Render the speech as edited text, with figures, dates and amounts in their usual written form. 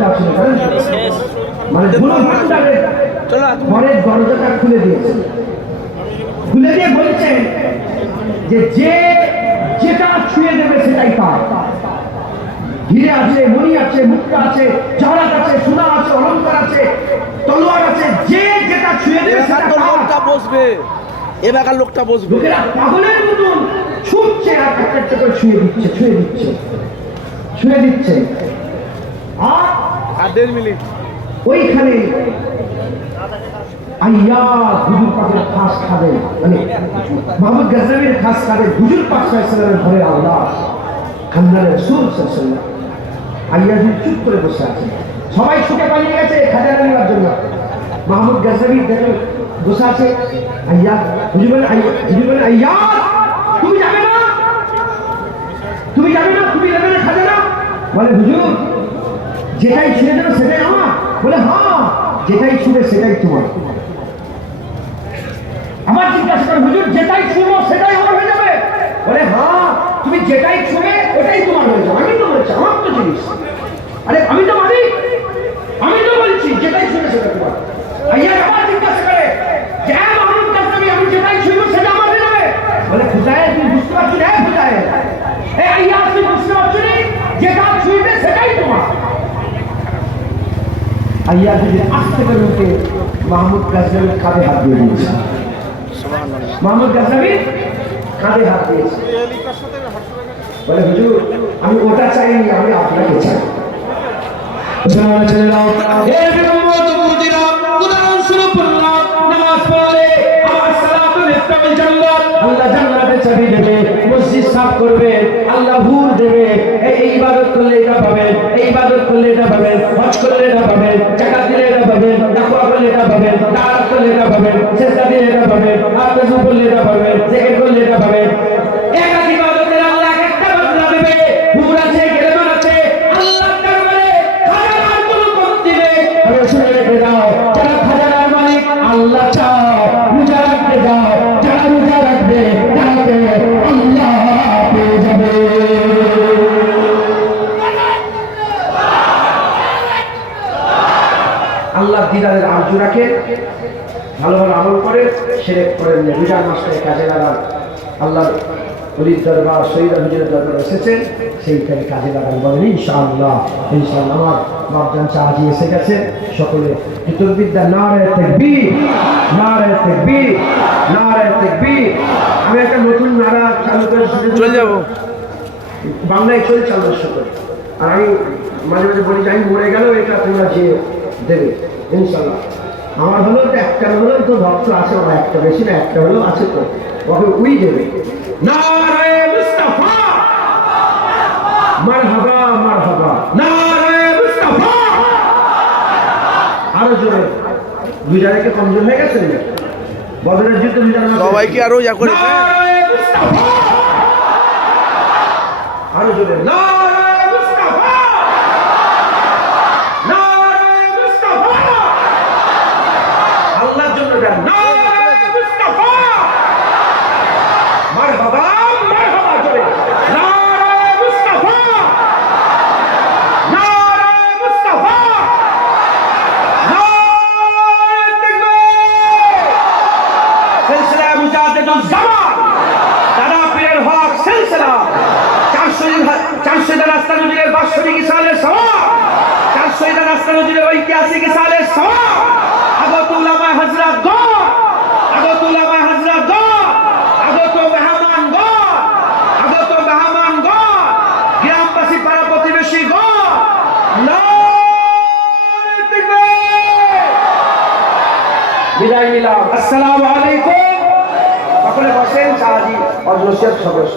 দরজা ছিল, মানে ঘরের দরজাটা খুলে দিয়েছে, খুলে দিয়ে বলছেন যে যেটা ছুঁয়ে দেবে সেটাই তার। হিরে আছে, মণি আছে, মুক্তা আছে, জহরাত আছে, সোনা আছে, অলংকার আছে, তলোয়ার আছে, যে যেটা ছুঁয়ে দেবে সেটা লোকটা বসবে, এলাকার লোকটা বসবে। লোকেরা পাগলের মতন ছুটছে আর একটা করে ছুঁয়ে দিচ্ছে। আর 1.5 মিনিট ওইখানে আইয়া হুজুর পাকের খাস খাবে, মানে মাহমুদ গজনবীর খাস খাবে হুজুর পাক সাল্লাল্লাহু আলাইহি ওয়াসাল্লামের ঘরে আল্লাহ খানদানের রাসূল সাল্লাল্লাহু আলাইহি ওয়াসাল্লাম। আইয়া চুপ করে বসে আছে, সবাই ছুটে পালিয়ে গেছে খাজানা নেওয়ার জন্য। মাহমুদ গজনবী দেখে বসে আছে, আইয়া হুজুর বলে আইয়া তুমি যাবে না, তুমি নেবে না খাজানা? বলে হুজুর যেটাই ছুঁয়ে দেবে সেটাই আমার। বলে হ্যাঁ, যেটাই ছুঁবে সেটাই তোমার। আমার জিজ্ঞাসা করে হুজুর যেটাই ছুঁবো সেটাই আমার হয়ে যাবে? বলে হ্যাঁ, তুমি যেটাই ছুঁবে ওটাই তোমার হয়ে যাবে। আমি তো বলছি আমার তো জিনিস, আরে আমি তো মালিক, আমি তো বলছি যেটাই ছুঁবে সেটা তোমার। আইয়া আবার জিজ্ঞাসা করে যে মাহমুদ গজনবী আমি যেটাই ছুঁবো সেটা আমার হয়ে যাবে? বলে খুদায় তুমি বুঝতে পারছো না? খুদায় আইয়া তুমি বুঝতে পারছো না? যেটা ছুঁবে সেটাই তোমার। আইয়া যদি আসতে করে উঠে মাহমুদ গজনবীর কাঁধে হাত দিয়ে দিয়েছে। মাহমুদ গজনবী কাঁধে হাত দিয়েছে, বলে হুজুর আমি ওটা চাইনি, আমি আপনাকে চাই। আল্লাহ জান্নাতের চাবি দেবে, মসজিদ সাফ করবে, আল্লাহ হুর দেবে। এই ইবাদত করলে এটা পাবেন, এই ইবাদত করলে এটা পাবেন, হজ করলে এটা পাবেন, যাকাত দিলে এটা পাবেন, তাকওয়া করলে এটা পাবেন, তাআত করলে এটা পাবেন, সিজদা দিলে এটা পাবেন, আত্মজু করলে এটা পাবেন, জিকির করলে এটা পাবেন। এক এক ইবাদতের আল্লাহ একটা বদলা দেবে। হুর আছে, গেলেমান আছে, আল্লাহ দরবারে খাজানার কোনো কম দিবে। আরে শুনে রেখে দাও, যারা খাজানার মালিক আল্লাহ চাও, রোজা রাখতে যাও, যারা রোজা রাখবে তাকে আল্লাহ পেয়ে যাবে। আল্লাহ দিদারের আরজু রাখে, ভালো ভালো আমল করে, শিরক করেন না, রোজার মাসটায় কাজে লাগান। আল্লাহ ওলির দরবার, শহীদ হুজুরের দরবার এসেছেন, সেইখানে কাজে লাগান। বলেন ইনশাআল্লাহ। আমার বাপজান চাহাজি এসে গেছে, সকলে কৃতজ্ঞতা। নারে তাকবীর, নারে তাকবীর, নারে তাকবীর। আমি একটা নতুন নারা চালু করে চলে যাব, বাংলায় চলছে আমার সাথে। আর আমি মাঝে মাঝে বলি যে আমি মরে গেলেও এটা তোমরা যে দেবে ইনশাআল্লাহ। আমার হলো একটা হলো তো ভক্ত আছে, আমার একটা বেশি না, একটা হলো আছে, তো ওকে উই দেবে। নারে মুস্তাফা, মারহাবা মারহাবা, নারে মুস্তাফা। আরো জোরে, দুইটা রেখে কমজোর হয়ে গেছে না? বদরের যুদ্ধ সবাইকে আরো ইয়া করে, নারে মুস্তাফা, আরো জোরে, নারে মুস্তাফা, নারে মুস্তাফা। আল্লাহর জন্য গান, নারে মুস্তাফা, মারহাবা মারহাবা জোরে, নারে মুস্তাফা, নারে মুস্তাফা, নারে তাকবীর। সিলসিলা মুজাহিদুল জামান, দাদা পীরের হক সিলসিলা 400 রাস্তা নদীর বাৎসরিক ইসালের সওয়াব, 400 রাস্তা নদীর ঐতিহাসিক ইসালের সওয়াব। আগত উলামায়ে হযরত গণ, আগত উলামায়ে হযরত গণ, আগত মেহমান গণ, আগত মেহমান গণ, গ্রামবাসী পাড়া প্রতিবেশী গণ, নারে তাকবীর। বিদায় নিলাম, আসসালামু আলাইকুম। সকলে বসেন, চাহাজি অজস্র সদস্য।